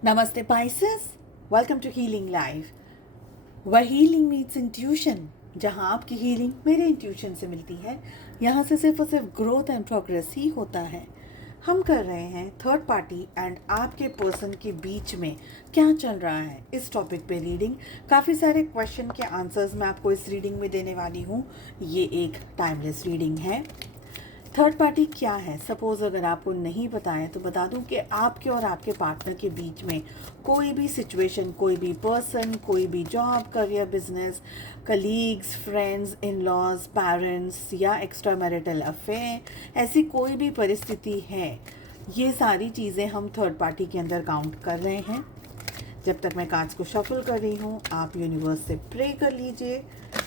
Namaste Pisces, welcome to Healing Life, where healing meets intuition. जहाँ आपकी healing मेरे intuition से मिलती है, यहाँ से सिर्फ और सिर्फ ग्रोथ एंड प्रोग्रेस ही होता है। हम कर रहे हैं थर्ड पार्टी एंड आपके पर्सन के बीच में क्या चल रहा है इस टॉपिक पे रीडिंग। काफ़ी सारे क्वेश्चन के आंसर्स मैं आपको इस रीडिंग में देने वाली हूँ। ये एक टाइमलेस रीडिंग है। थर्ड पार्टी क्या है, सपोज़ अगर आपको नहीं पता है तो बता दूं कि आपके और आपके पार्टनर के बीच में कोई भी सिचुएशन, कोई भी पर्सन, कोई भी job, career, business, colleagues, friends, in laws, parents या एक्स्ट्रा मैरिटल अफेयर, ऐसी कोई भी परिस्थिति है, ये सारी चीज़ें हम थर्ड पार्टी के अंदर काउंट कर रहे हैं। जब तक मैं कार्ड्स को शफल कर रही हूँ, आप यूनिवर्स से प्रे कर लीजिए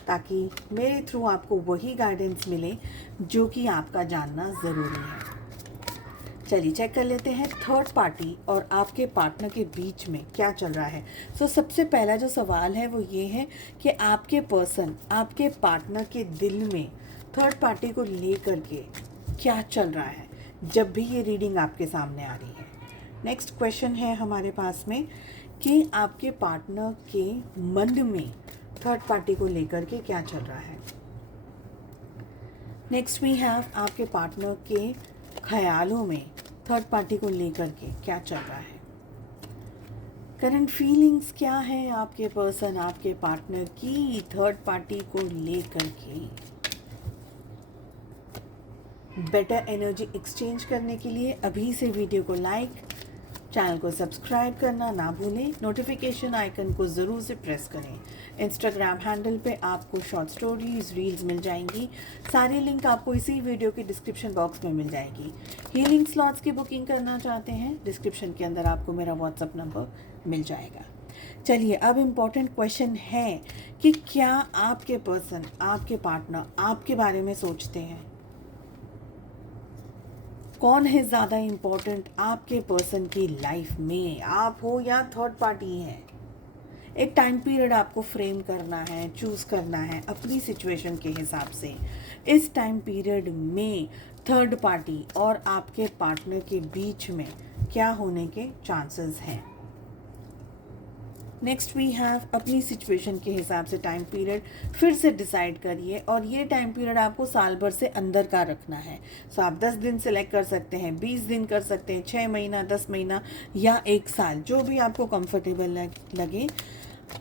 ताकि मेरे थ्रू आपको वही गाइडेंस मिले जो कि आपका जानना ज़रूरी है। चलिए चेक कर लेते हैं थर्ड पार्टी और आपके पार्टनर के बीच में क्या चल रहा है। सबसे पहला जो सवाल है वो ये है कि आपके पर्सन, आपके पार्टनर के दिल में थर्ड पार्टी को लेकर के क्या चल रहा है जब भी ये रीडिंग आपके सामने आ रही है। नेक्स्ट क्वेश्चन है हमारे पास में कि आपके पार्टनर के मन में थर्ड पार्टी को लेकर के क्या चल रहा है। नेक्स्ट वी हैव आपके पार्टनर के ख्यालों में थर्ड पार्टी को लेकर के क्या चल रहा है। करंट फीलिंग्स क्या है आपके पर्सन, आपके पार्टनर की थर्ड पार्टी को लेकर के। बेटर एनर्जी एक्सचेंज करने के लिए अभी से वीडियो को लाइक, चैनल को सब्सक्राइब करना ना भूलें, नोटिफिकेशन आइकन को ज़रूर से प्रेस करें। इंस्टाग्राम हैंडल पे आपको शॉर्ट स्टोरीज, रील्स मिल जाएंगी। सारी लिंक आपको इसी वीडियो के डिस्क्रिप्शन बॉक्स में मिल जाएगी। हीलिंग स्लॉट्स की बुकिंग करना चाहते हैं, डिस्क्रिप्शन के अंदर आपको मेरा व्हाट्सअप नंबर मिल जाएगा। चलिए अब इम्पॉर्टेंट क्वेश्चन है कि क्या आपके पर्सन, आपके पार्टनर आपके बारे में सोचते हैं। कौन है ज़्यादा इम्पोर्टेंट आपके पर्सन की लाइफ में, आप हो या थर्ड पार्टी है। एक टाइम पीरियड आपको फ्रेम करना है, चूज़ करना है अपनी सिचुएशन के हिसाब से। इस टाइम पीरियड में थर्ड पार्टी और आपके पार्टनर के बीच में क्या होने के चांसेस हैं। नेक्स्ट वी हैव अपनी सिचुएशन के हिसाब से टाइम पीरियड फिर से डिसाइड करिए और ये टाइम पीरियड आपको साल भर से अंदर का रखना है। आप 10 दिन सेलेक्ट कर सकते हैं, 20 दिन कर सकते हैं, 6 महीना, 10 महीना या 1 साल, जो भी आपको कंफर्टेबल लगे।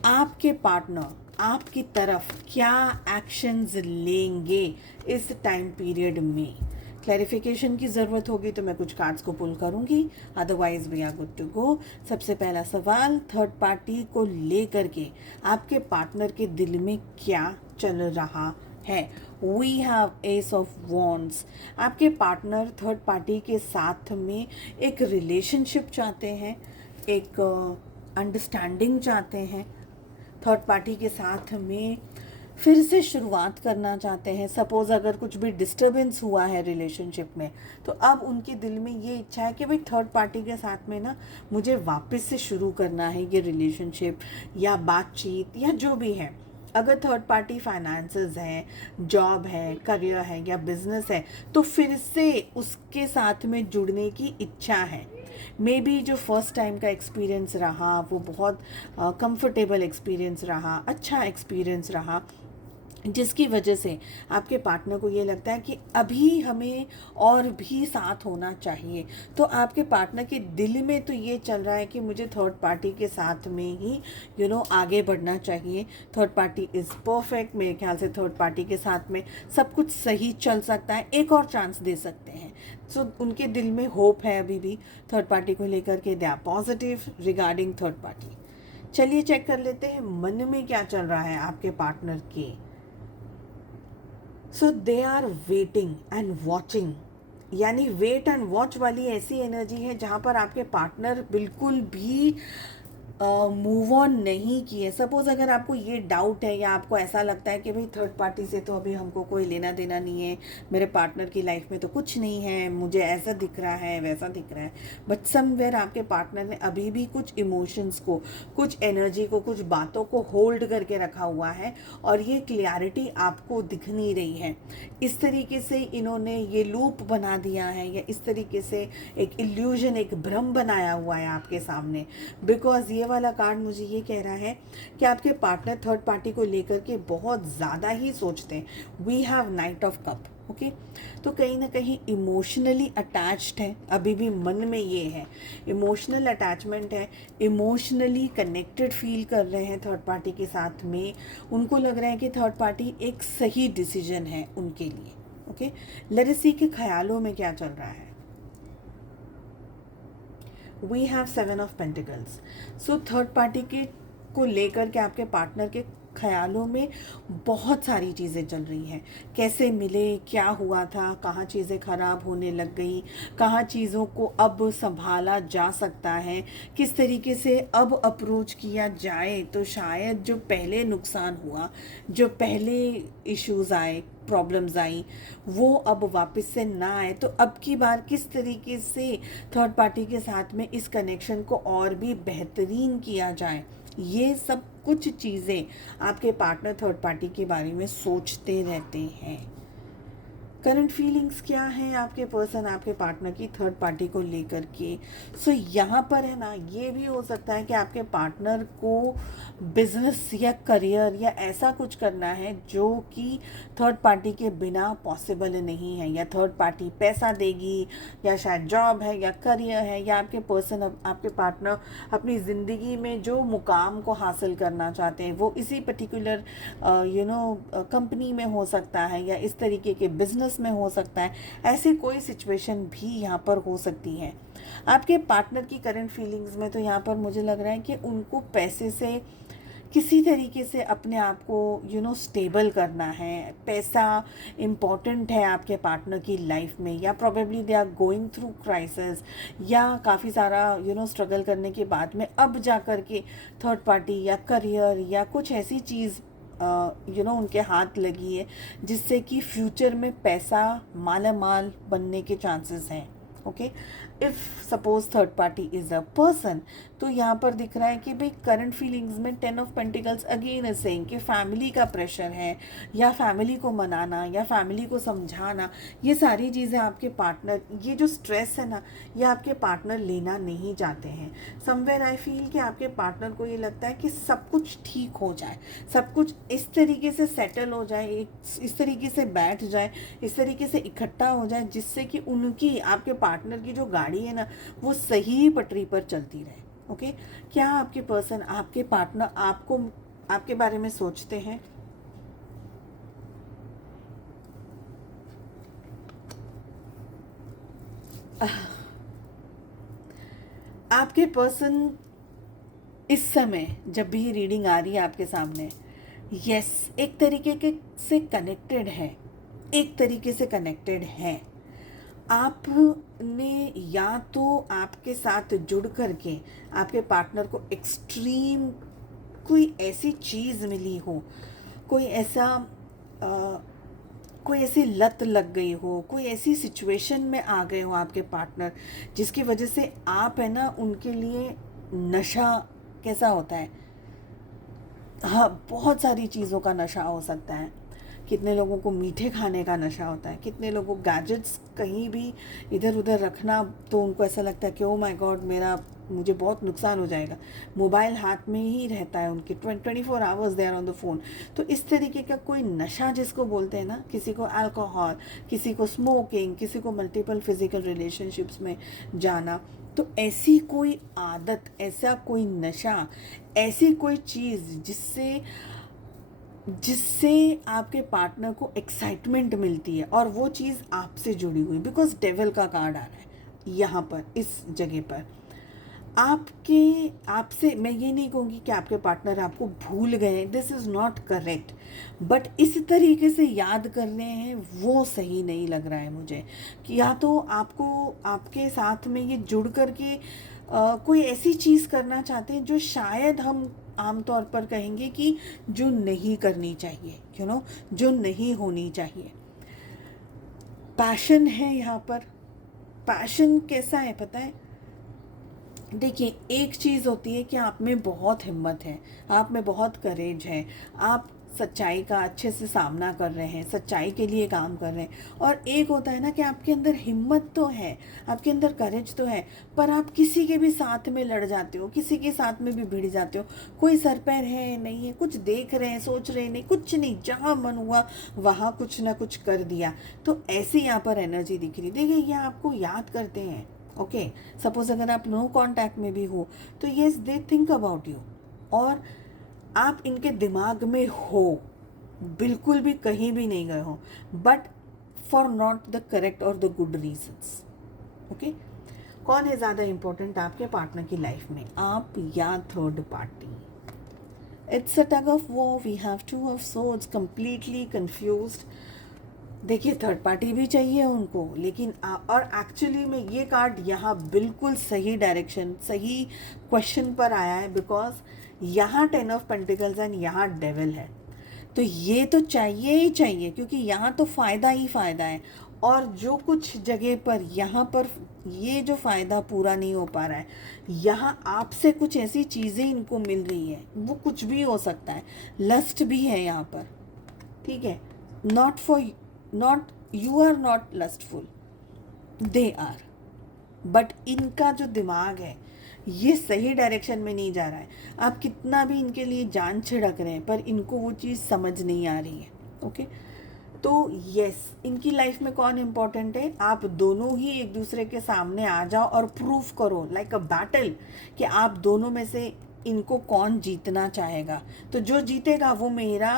आपके पार्टनर आपकी तरफ क्या एक्शंस लेंगे इस टाइम पीरियड में। क्लैरिफिकेशन की ज़रूरत होगी तो मैं कुछ कार्ड्स को पुल करूंगी, otherwise we are good to go. सबसे पहला सवाल, थर्ड पार्टी को लेकर के आपके पार्टनर के दिल में क्या चल रहा है। We have ace of wands. आपके पार्टनर थर्ड पार्टी के साथ में एक रिलेशनशिप चाहते हैं, एक अंडरस्टैंडिंग चाहते हैं, थर्ड पार्टी के साथ में फिर से शुरुआत करना चाहते हैं। सपोज़ अगर कुछ भी डिस्टर्बेंस हुआ है रिलेशनशिप में तो अब उनके दिल में ये इच्छा है कि भाई थर्ड पार्टी के साथ में ना मुझे वापस से शुरू करना है ये रिलेशनशिप या बातचीत या जो भी है। अगर थर्ड पार्टी फाइनेंसेस है, जॉब है, करियर है या बिजनेस है तो फिर से उसके साथ में जुड़ने की इच्छा है। मे बी जो फर्स्ट टाइम का एक्सपीरियंस रहा वो बहुत कंफर्टेबल एक्सपीरियंस रहा, अच्छा एक्सपीरियंस रहा, जिसकी वजह से आपके पार्टनर को ये लगता है कि अभी हमें और भी साथ होना चाहिए। तो आपके पार्टनर के दिल में तो ये चल रहा है कि मुझे थर्ड पार्टी के साथ में ही आगे बढ़ना चाहिए। Third party is perfect. मेरे ख्याल से थर्ड पार्टी के साथ में सब कुछ सही चल सकता है, एक और चांस दे सकते हैं। उनके दिल में होप है अभी भी थर्ड पार्टी को लेकर के, they are positive regarding third party. चलिए चेक कर लेते हैं मन में क्या चल रहा है आपके पार्टनर के। They are waiting and watching, यानी वेट एंड वॉच वाली ऐसी एनर्जी है जहाँ पर आपके पार्टनर बिल्कुल भी मूव ऑन नहीं किए। सपोज़ अगर आपको ये डाउट है या आपको ऐसा लगता है कि भाई थर्ड पार्टी से तो अभी हमको कोई लेना देना नहीं है, मेरे पार्टनर की लाइफ में तो कुछ नहीं है, मुझे ऐसा दिख रहा है वैसा दिख रहा है, बट समवेयर आपके पार्टनर ने अभी भी कुछ इमोशंस को, कुछ एनर्जी को, कुछ बातों को होल्ड करके रखा हुआ है और ये क्लियरिटी आपको दिख नहीं रही है। इस तरीके से इन्होंने ये लूप बना दिया है या इस तरीके से एक इल्यूजन, एक भ्रम बनाया हुआ है आपके सामने। बिकॉज ये वाला कार्ड मुझे ये कह रहा है कि आपके पार्टनर थर्ड पार्टी को लेकर के बहुत ज़्यादा ही सोचते हैं। We have knight of cups, okay. तो कहीं ना कहीं इमोशनली अटैच्ड है, अभी भी मन में ये है, इमोशनल अटैचमेंट है, इमोशनली कनेक्टेड फील कर रहे हैं थर्ड पार्टी के साथ में। उनको लग रहा है कि थर्ड पार्टी एक सही डिसीजन है उनके लिए, ओके। लेट अस सी के ख्यालों में क्या चल रहा है। We have 7 of pentacles. So third party के को लेकर के आपके पार्टनर के ख्यालों में बहुत सारी चीज़ें चल रही हैं। कैसे मिले, क्या हुआ था, कहाँ चीज़ें ख़राब होने लग गई, कहाँ चीज़ों को अब संभाला जा सकता है, किस तरीके से अब अप्रोच किया जाए तो शायद जो पहले नुकसान हुआ, जो पहले इश्यूज़ आए, प्रॉब्लम्स आई, वो अब वापस से ना आए। तो अब की बार किस तरीके से थर्ड पार्टी के साथ में इस कनेक्शन को और भी बेहतरीन किया जाए, ये सब कुछ चीज़ें आपके पार्टनर थर्ड पार्टी के बारे में सोचते रहते हैं। करंट फीलिंग्स क्या हैं आपके पर्सन, आपके पार्टनर की थर्ड पार्टी को लेकर के। सो यहाँ पर है ना, ये भी हो सकता है कि आपके पार्टनर को बिजनेस या करियर या ऐसा कुछ करना है जो कि थर्ड पार्टी के बिना पॉसिबल नहीं है, या थर्ड पार्टी पैसा देगी, या शायद जॉब है या करियर है, या आपके पर्सन, आपके पार्टनर अपनी ज़िंदगी में जो मुकाम को हासिल करना चाहते हैं वो इसी पर्टिकुलर कंपनी में हो सकता है, या इस तरीके के बिजनेस में हो सकता है। ऐसी कोई सिचुएशन भी यहाँ पर हो सकती है। आपके पार्टनर की करंट फीलिंग्स में तो यहाँ पर मुझे लग रहा है कि उनको पैसे से किसी तरीके से अपने आप को स्टेबल करना है। पैसा इम्पॉर्टेंट है आपके पार्टनर की लाइफ में, या probably they are going through crisis, या काफ़ी सारा स्ट्रगल करने के बाद में अब जा कर के थर्ड पार्टी या करियर या कुछ ऐसी चीज़ उनके हाथ लगी है जिससे कि फ्यूचर में पैसा माला माल बनने के चांसेस हैं, okay. If suppose third party is a person, तो यहाँ पर दिख रहा है कि भाई करंट फीलिंग्स में 10 of pentacles again is saying कि फैमिली का प्रेशर है, या फैमिली को मनाना, या फैमिली को समझाना, ये सारी चीज़ें आपके पार्टनर, ये जो स्ट्रेस है ना, ये आपके पार्टनर लेना नहीं चाहते हैं। समवेयर आई फील कि आपके पार्टनर को ये लगता है कि सब कुछ ठीक हो जाए, सब कुछ इस तरीके से सेटल हो जाए, इस तरीके से बैठ जाए, इस तरीके से इकट्ठा हो जाए जिससे कि उनकी, आपके पार्टनर की जो गाड़ी है ना, वो सही पटरी पर चलती रहे, ओके। क्या आपके पर्सन, आपके पार्टनर आपको, आपके बारे में सोचते हैं? आपके पर्सन इस समय जब भी रीडिंग आ रही है आपके सामने, यस, एक तरीके के से कनेक्टेड है, एक तरीके से कनेक्टेड है। आपने या तो आपके साथ जुड़ करके आपके पार्टनर को एक्सट्रीम कोई ऐसी चीज़ मिली हो, कोई ऐसा कोई ऐसी लत लग गई हो, कोई ऐसी सिचुएशन में आ गए हो आपके पार्टनर जिसकी वजह से आप है ना उनके लिए नशा, कैसा होता है, हाँ, बहुत सारी चीज़ों का नशा हो सकता है। कितने लोगों को मीठे खाने का नशा होता है, कितने लोगों को गैजेट्स कहीं भी इधर उधर रखना तो उनको ऐसा लगता है कि ओ माय गॉड, मुझे बहुत नुकसान हो जाएगा। मोबाइल हाथ में ही रहता है उनके, 24 hours they are on the phone. तो इस तरीके का कोई नशा जिसको बोलते हैं ना, किसी को अल्कोहल, किसी को स्मोकिंग, किसी को मल्टीपल फिजिकल रिलेशनशिप्स में जाना, तो ऐसी कोई आदत, ऐसा कोई नशा, ऐसी कोई चीज़ जिससे आपके पार्टनर को एक्साइटमेंट मिलती है और वो चीज़ आपसे जुड़ी हुई, बिकॉज डेविल का कार्ड आ रहा है यहाँ पर, इस जगह पर। आपसे मैं ये नहीं कहूँगी कि आपके पार्टनर आपको भूल गए, this is not correct, but इस तरीके से याद कर रहे हैं वो सही नहीं लग रहा है मुझे। कि या तो आपको आपके साथ में ये जुड़ कर के कोई ऐसी चीज़ करना चाहते हैं जो शायद हम आमतौर पर कहेंगे कि जो नहीं करनी चाहिए, जो नहीं होनी चाहिए। पैशन है यहाँ पर। पैशन कैसा है पता है? देखिए, एक चीज़ होती है कि आप में बहुत हिम्मत है, आप में बहुत करेज है, आप सच्चाई का अच्छे से सामना कर रहे हैं, सच्चाई के लिए काम कर रहे हैं। और एक होता है ना कि आपके अंदर हिम्मत तो है, आपके अंदर करेज तो है, पर आप किसी के भी साथ में लड़ जाते हो, किसी के साथ में भी भिड़ जाते हो। कोई सर पैर है नहीं है, कुछ देख रहे हैं, सोच रहे हैं नहीं, कुछ नहीं, जहाँ मन हुआ वहाँ कुछ ना कुछ कर दिया। तो ऐसी यहाँ पर एनर्जी दिख रही। देखिए, ये आपको याद करते हैं। ओके, सपोज अगर आप नो कांटेक्ट में भी हो तो yes, they think about you, और आप इनके दिमाग में हो, बिल्कुल भी कहीं भी नहीं गए हो, but for not the correct और द गुड रीजंस। ओके, कौन है ज़्यादा इंपॉर्टेंट आपके पार्टनर की लाइफ में, आप या third party? It's a tug of war, we have two of swords, completely confused. देखिए, थर्ड पार्टी भी चाहिए उनको, लेकिन और एक्चुअली में ये कार्ड यहाँ बिल्कुल सही डायरेक्शन, सही क्वेश्चन पर आया है, बिकॉज यहाँ 10 ऑफ पेंटिकल्स एंड यहाँ डेविल है। तो ये तो चाहिए ही चाहिए, क्योंकि यहाँ तो फ़ायदा ही फ़ायदा है। और जो कुछ जगह पर यहाँ पर ये जो फ़ायदा पूरा नहीं हो पा रहा है, यहाँ आपसे कुछ ऐसी चीज़ें इनको मिल रही है, वो कुछ भी हो सकता है। लस्ट भी है यहाँ पर, ठीक है? Not you are not lustful, they are, but इनका जो दिमाग है ये सही डायरेक्शन में नहीं जा रहा है। आप कितना भी इनके लिए जान छिड़क रहे हैं, पर इनको वो चीज़ समझ नहीं आ रही है। ओके, तो यस, इनकी लाइफ में कौन इम्पोर्टेंट है? आप दोनों ही एक दूसरे के सामने आ जाओ और प्रूफ करो, लाइक अ बैटल, कि आप दोनों में से इनको कौन जीतना चाहेगा। तो जो जीतेगा वो मेरा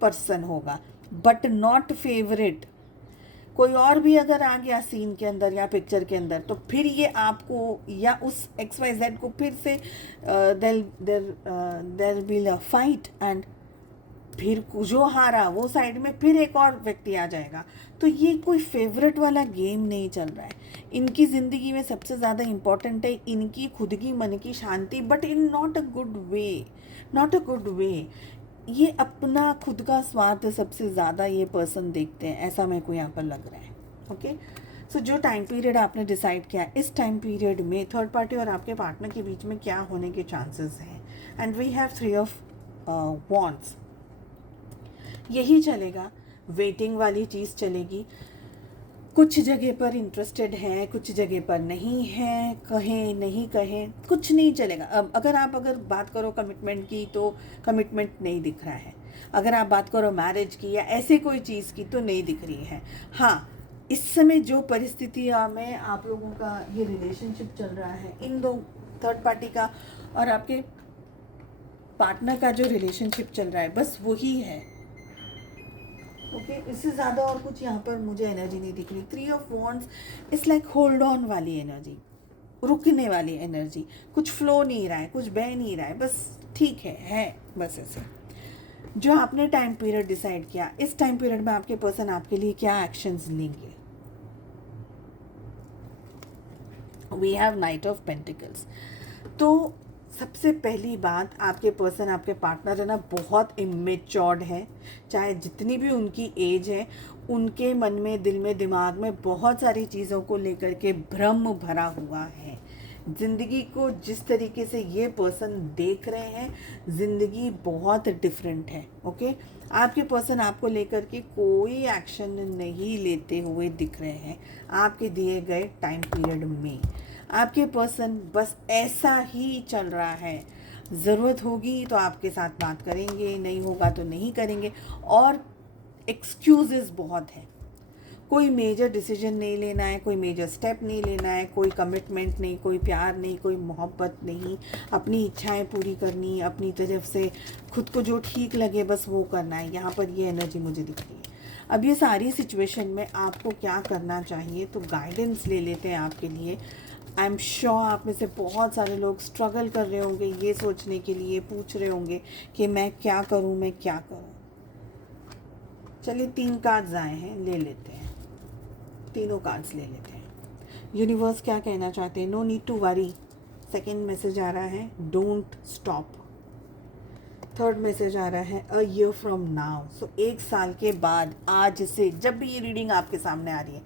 पर्सन होगा, बट नॉट फेवरेट। कोई और भी अगर आ गया सीन के अंदर या पिक्चर के अंदर, तो फिर ये आपको या उस XYZ को फिर से there will a fight, and फिर जो हारा वो साइड में फिर एक और व्यक्ति आ जाएगा। तो ये कोई फेवरेट वाला गेम नहीं चल रहा है। इनकी ज़िंदगी में सबसे ज़्यादा इम्पॉर्टेंट है इनकी खुद की मन की शांति, but in not a good way, not a good way. ये अपना खुद का स्वार्थ सबसे ज़्यादा ये पर्सन देखते हैं, ऐसा मेरे को यहाँ पर लग रहा है। ओके, सो जो टाइम पीरियड आपने डिसाइड किया, इस टाइम पीरियड में थर्ड पार्टी और आपके पार्टनर के बीच में क्या होने के चांसेस हैं? And we have 3 of wands. यही चलेगा, वेटिंग वाली चीज़ चलेगी। कुछ जगह पर इंटरेस्टेड है, कुछ जगह पर नहीं है, कहें नहीं कहें कुछ नहीं चलेगा। अब अगर बात करो कमिटमेंट की, तो कमिटमेंट नहीं दिख रहा है। अगर आप बात करो मैरिज की या ऐसे कोई चीज़ की, तो नहीं दिख रही है। हाँ, इस समय जो परिस्थितियाँ में आप लोगों का ये रिलेशनशिप चल रहा है, इन दो, थर्ड पार्टी का और आपके पार्टनर का जो रिलेशनशिप चल रहा है, बस वही है। ओके, इससे ज़्यादा और कुछ यहाँ पर मुझे एनर्जी नहीं दिख रही। 3 of wands it's like hold on वाली एनर्जी, रुकने वाली एनर्जी। कुछ फ्लो नहीं रहा है, कुछ बह नहीं रहा है, बस ठीक है बस ऐसे। जो आपने टाइम पीरियड डिसाइड किया, इस टाइम पीरियड में आपके पर्सन आपके लिए क्या एक्शंस लेंगे? We have knight of pentacles. तो सबसे पहली बात, आपके पर्सन, आपके पार्टनर है ना, बहुत इमेच्योर्ड है। चाहे जितनी भी उनकी एज है, उनके मन में, दिल में, दिमाग में बहुत सारी चीज़ों को लेकर के भ्रम भरा हुआ है। ज़िंदगी को जिस तरीके से ये पर्सन देख रहे हैं, ज़िंदगी बहुत डिफरेंट है। ओके, आपके पर्सन आपको लेकर के कोई एक्शन नहीं लेते हुए दिख रहे हैं आपके दिए गए टाइम पीरियड में। आपके पर्सन बस ऐसा ही चल रहा है, ज़रूरत होगी तो आपके साथ बात करेंगे, नहीं होगा तो नहीं करेंगे, और एक्सक्यूज़ेस बहुत हैं। कोई मेजर डिसीजन नहीं लेना है, कोई मेजर स्टेप नहीं लेना है, कोई कमिटमेंट नहीं, कोई प्यार नहीं, कोई मोहब्बत नहीं, अपनी इच्छाएं पूरी करनी, अपनी तरफ से खुद को जो ठीक लगे बस वो करना है। यहाँ पर ये एनर्जी मुझे दिख रही है। अब ये सारी सिचुएशन में आपको क्या करना चाहिए, तो गाइडेंस ले लेते हैं आपके लिए। आई एम श्योर आप में से बहुत सारे लोग स्ट्रगल कर रहे होंगे, ये सोचने के लिए पूछ रहे होंगे कि मैं क्या करूं, मैं क्या करूं। चलिए 3 कार्ड्स आए हैं, ले लेते हैं, तीनों कार्ड्स ले लेते हैं। यूनिवर्स क्या कहना चाहते हैं? No need to worry. Second message आ रहा है, डोंट स्टॉप। थर्ड मैसेज आ रहा है, a year from now. So 1 साल के बाद, आज से जब भी ये रीडिंग आपके सामने आ रही है,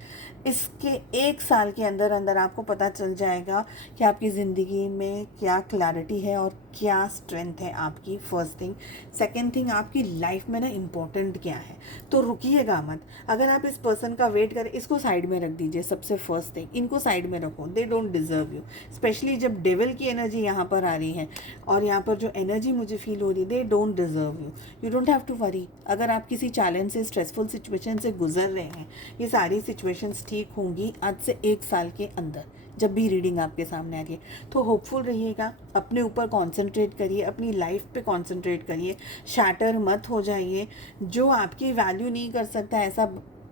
इसके 1 साल के अंदर अंदर आपको पता चल जाएगा कि आपकी ज़िंदगी में क्या क्लैरिटी है और क्या स्ट्रेंथ है आपकी। First thing. सेकेंड थिंग, आपकी लाइफ में ना इम्पोर्टेंट क्या है। तो रुकिएगा मत। अगर आप इस पर्सन का वेट करें, इसको साइड में रख दीजिए। सबसे फर्स्ट थिंग, इनको साइड में रखो। दे डोंट डिजर्व यू। स्पेशली जब डेविल की एनर्जी यहाँ पर आ रही है और यहाँ पर जो एनर्जी मुझे फील हो रही है, they don't deserve you. You don't have to worry. अगर आप किसी चैलेंज से, स्ट्रेसफुल सिचुएशन से गुजर रहे हैं, ये सारी सिचुएशंस ठीक होंगी आज से 1 साल के अंदर, जब भी रीडिंग आपके सामने आ रही है। तो होपफुल रहिएगा, अपने ऊपर कंसंट्रेट करिए, अपनी लाइफ पे कंसंट्रेट करिए, शैटर मत हो जाइए। जो आपकी वैल्यू नहीं कर सकता, ऐसा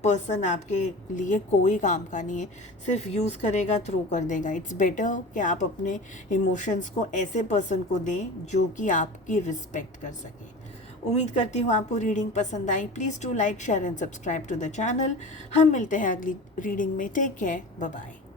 पर्सन आपके लिए कोई काम का नहीं है। सिर्फ यूज़ करेगा, थ्रो कर देगा। इट्स बेटर कि आप अपने इमोशंस को ऐसे पर्सन को दें जो कि आपकी रिस्पेक्ट कर सके। उम्मीद करती हूँ आपको रीडिंग पसंद आई। Please to like, share and subscribe to the channel. हम मिलते हैं अगली रीडिंग में। Take care, bye bye.